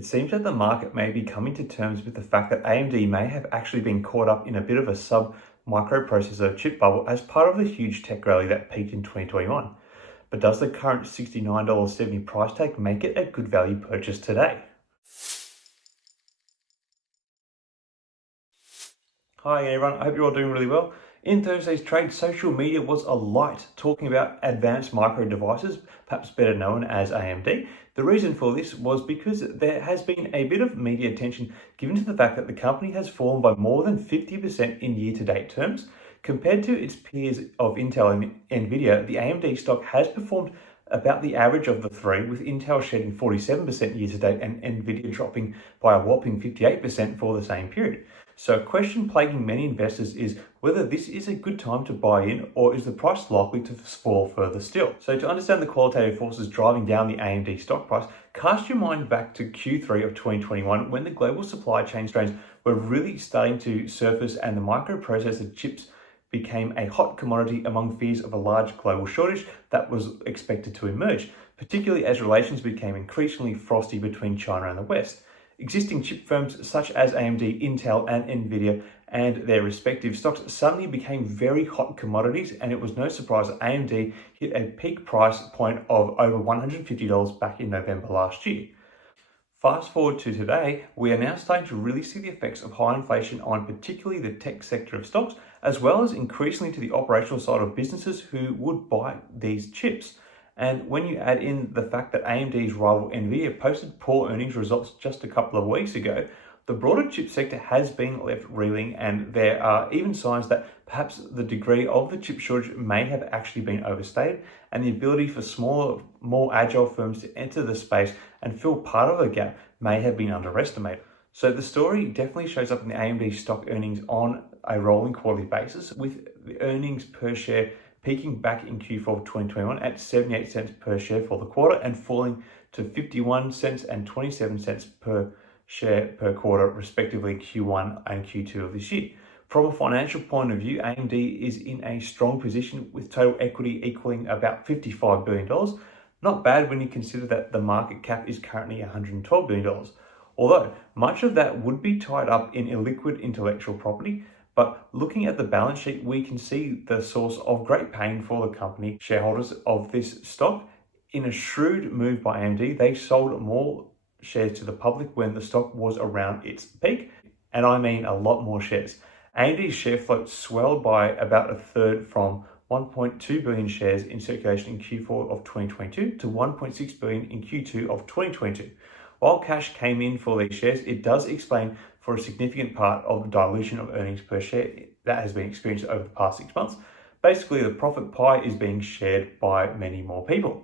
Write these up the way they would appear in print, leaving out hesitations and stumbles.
It seems that the market may be coming to terms with the fact that AMD may have actually been caught up in a bit of a sub-microprocessor chip bubble as part of the huge tech rally that peaked in 2021. But does the current $69.70 price tag make it a good value purchase today? Hi everyone, I hope you're all doing really well. In Thursday's trade, social media was alight talking about advanced micro devices, perhaps better known as AMD. The reason for this was because there has been a bit of media attention given to the fact that the company has fallen by more than 50% in year-to-date terms. Compared to its peers of Intel and NVIDIA, the AMD stock has performed about the average of the three, with Intel shedding 47% year-to-date and NVIDIA dropping by a whopping 58% for the same period. So a question plaguing many investors is whether this is a good time to buy in, or is the price likely to fall further still? So to understand the qualitative forces driving down the AMD stock price, cast your mind back to Q3 of 2021 when the global supply chain strains were really starting to surface and the microprocessor chips became a hot commodity among fears of a large global shortage that was expected to emerge, particularly as relations became increasingly frosty between China and the West. Existing chip firms such as AMD, Intel, and NVIDIA and their respective stocks suddenly became very hot commodities, and it was no surprise that AMD hit a peak price point of over $150 back in November last year. Fast forward to today, we are now starting to really see the effects of high inflation on particularly the tech sector of stocks, as well as increasingly to the operational side of businesses who would buy these chips. And when you add in the fact that AMD's rival NVIDIA posted poor earnings results just a couple of weeks ago, the broader chip sector has been left reeling, and there are even signs that perhaps the degree of the chip shortage may have actually been overstated, and the ability for smaller, more agile firms to enter the space and fill part of the gap may have been underestimated. So the story definitely shows up in the AMD stock earnings on a rolling quarterly basis, with the earnings per share peaking back in Q4 of 2021 at 78 cents per share for the quarter and falling to 51 cents and 27 cents per share per quarter, respectively, Q1 and Q2 of this year. From a financial point of view, AMD is in a strong position with total equity equaling about $55 billion. Not bad when you consider that the market cap is currently $112 billion. Although much of that would be tied up in illiquid intellectual property. But looking at the balance sheet, we can see the source of great pain for the company shareholders of this stock. In a shrewd move by AMD, they sold more shares to the public when the stock was around its peak, and I mean a lot more shares. AMD's share float swelled by about a third from 1.2 billion shares in circulation in Q4 of 2022 to 1.6 billion in Q2 of 2022. While cash came in for these shares, it does explain for a significant part of the dilution of earnings per share that has been experienced over the past 6 months. Basically, the profit pie is being shared by many more people.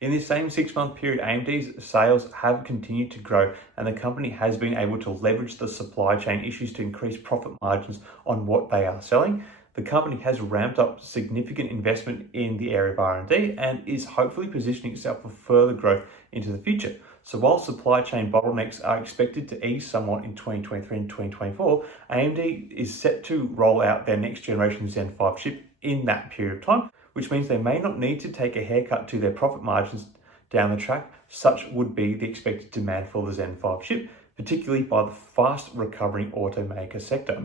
In this same 6-month period, AMD's sales have continued to grow, and the company has been able to leverage the supply chain issues to increase profit margins on what they are selling. The company has ramped up significant investment in the area of R&D and is hopefully positioning itself for further growth into the future. So while supply chain bottlenecks are expected to ease somewhat in 2023 and 2024, AMD is set to roll out their next generation Zen 5 chip in that period of time, which means they may not need to take a haircut to their profit margins down the track. Such would be the expected demand for the Zen 5 chip, particularly by the fast recovering automaker sector.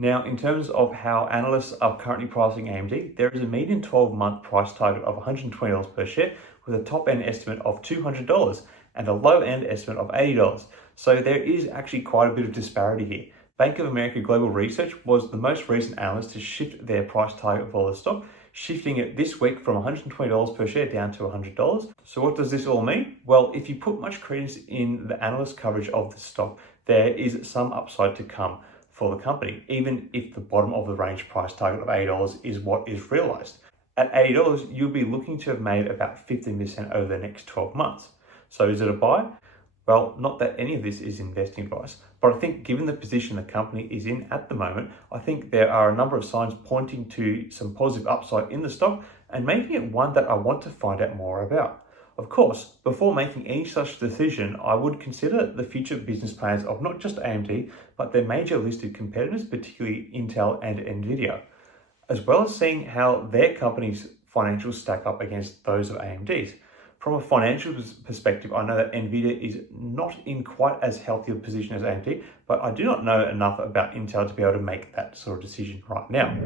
Now, in terms of how analysts are currently pricing AMD, there is a median 12-month price target of $120 per share, with a top-end estimate of $200 and a low-end estimate of $80. So there is actually quite a bit of disparity here. Bank of America Global Research was the most recent analyst to shift their price target for the stock, shifting it this week from $120 per share down to $100. So what does this all mean? Well, if you put much credence in the analyst coverage of the stock, there is some upside to come for the company, even if the bottom of the range price target of $80 is what is realized. At $80, you'll be looking to have made about 15% over the next 12 months. So is it a buy? Well, not that any of this is investing advice, but I think given the position the company is in at the moment, I think there are a number of signs pointing to some positive upside in the stock and making it one that I want to find out more about. Of course, before making any such decision, I would consider the future business plans of not just AMD, but their major listed competitors, particularly Intel and NVIDIA, as well as seeing how their company's financials stack up against those of AMD's. From a financial perspective, I know that NVIDIA is not in quite as healthy a position as AMD, but I do not know enough about Intel to be able to make that sort of decision right now.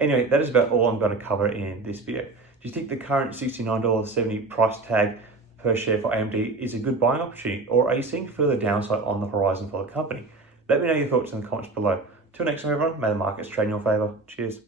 Anyway, that is about all I'm going to cover in this video. Do you think the current $69.70 price tag per share for AMD is a good buying opportunity, or are you seeing further downside on the horizon for the company? Let me know your thoughts in the comments below. Till next time, everyone, may the markets trade in your favor. Cheers.